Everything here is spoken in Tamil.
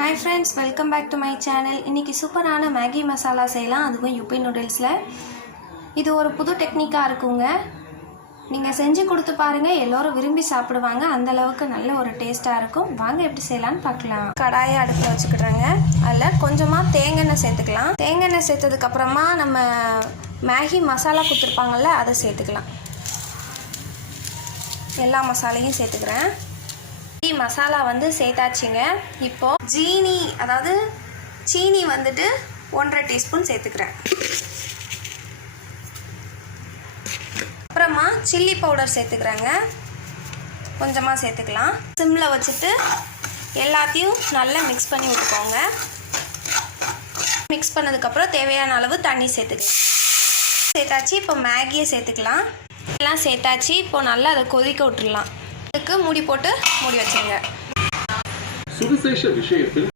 Hi friends, welcome back to my channel. இன்னைக்கு சூப்பரான மேகி மசாலா செய்யலாம், அதுவும் யுபி நூடுல்ஸ்ல. இது ஒரு புது டெக்னிக்கா இருக்குங்க. நீங்க செஞ்சு கொடுத்து பாருங்க, எல்லாரும் விரும்பி சாப்பிடுவாங்க. அந்த அளவுக்கு நல்ல ஒரு டேஸ்டா இருக்கும். வாங்க எப்படி செய்யலாம்னு பார்க்கலாம். கடாயை அடுப்புல வச்சுக்கிடுறேங்க. அதுல கொஞ்சமா தேங்காய் எண்ணெய் சேர்த்துக்கலாம். தேங்காய் எண்ணெய் சேர்த்ததுக்கு அப்புறமா நம்ம மேகி மசாலா கொடுத்துருப்பாங்கல்ல, அதை சேர்த்துக்கலாம். எல்லா மசாலையும் சேர்த்துக்கிறேன். மசாலா வந்து சேர்த்தாச்சுங்க. இப்போ சீனி வந்துட்டு 1.5 டீஸ்பூன் சேர்த்துக்கிறேன். அப்புறமா சில்லி பவுடர் சேர்த்துக்கிறேங்க. கொஞ்சமாக சேர்த்துக்கலாம். சிம்மில் வச்சுட்டு எல்லாத்தையும் நல்லா மிக்ஸ் பண்ணி விட்டுக்கோங்க. மிக்ஸ் பண்ணதுக்கப்புறம் தேவையான அளவு தண்ணி சேர்த்தாச்சு. இப்போ மேகியை சேர்த்துக்கலாம். எல்லாம் சேர்த்தாச்சு. இப்போ நல்லா அதை கொதிக்க விட்டுடலாம். மூடி போட்டு மூடி வச்சுருங்க. சுவிசேஷ விஷயத்தில்